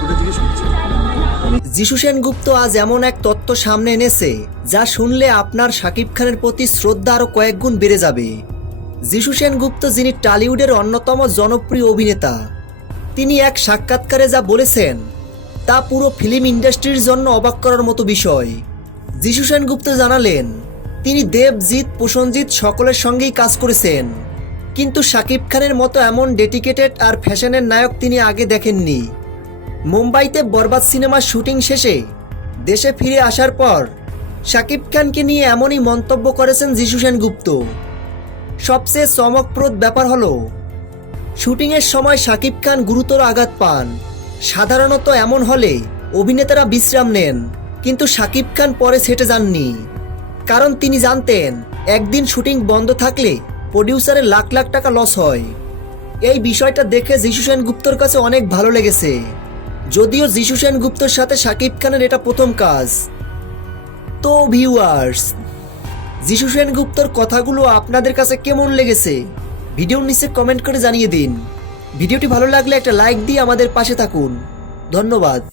করছি। যিশু সেনগুপ্ত আজ এমন এক তত্ত্ব সামনে এনেছে, যা শুনলে আপনার শাকিব খানের প্রতি শ্রদ্ধা আরও কয়েক গুণ বেড়ে যাবে। যিশু সেনগুপ্ত যিনি টলিউডের অন্যতম জনপ্রিয় অভিনেতা, তিনি এক সাক্ষাৎকারে যা বলেছেন, তা পুরো ফিল্ম ইন্ডাস্ট্রির জন্য অবাক করার মতো বিষয়। যিশু সেনগুপ্ত জানালেন, তিনি দেবজিৎ, প্রসঞ্জিৎ সকলের সঙ্গেই কাজ করেছেন। কিন্তু শাকিব খানের মতো এমন ডেডিকেটেড আর ফ্যাশনের নায়ক তিনি আগে দেখেননি। মুম্বাইতে বরবাদ সিনেমার শুটিং শেষে দেশে ফিরে আসার পর শাকিব খানকে নিয়ে এমনই মন্তব্য করেছেন যিশু সেনগুপ্ত। সবচেয়ে চমকপ্রদ ব্যাপার হলো, শুটিংয়ের সময় শাকিব খান গুরুতর আঘাত পান। সাধারণত এমন হলে অভিনেতারা বিশ্রাম নেন, কিন্তু শাকিব খান পরে সেটে যাননি। কারণ তিনি জানতেন, একদিন শুটিং বন্ধ থাকলে প্রডিউসারের লাখ লাখ টাকা লস হয়। এই বিষয়টা দেখে যিশু সেনগুপ্তর কাছে অনেক ভালো লেগেছে। যদিও যিশু সেনগুপ্তর সাথে শাকিব খানের এটা প্রথম কাজ। তো ভিউয়ার্স যিশু সেনগুপ্তর কথাগুলো আপনাদের কাছে কেমন লেগেছে? ভিডিওর নিচে কমেন্ট করে জানিয়ে দিন। ভিডিওটি ভালো লাগলে একটা লাইক দিয়ে আমাদের পাশে থাকুন। ধন্যবাদ।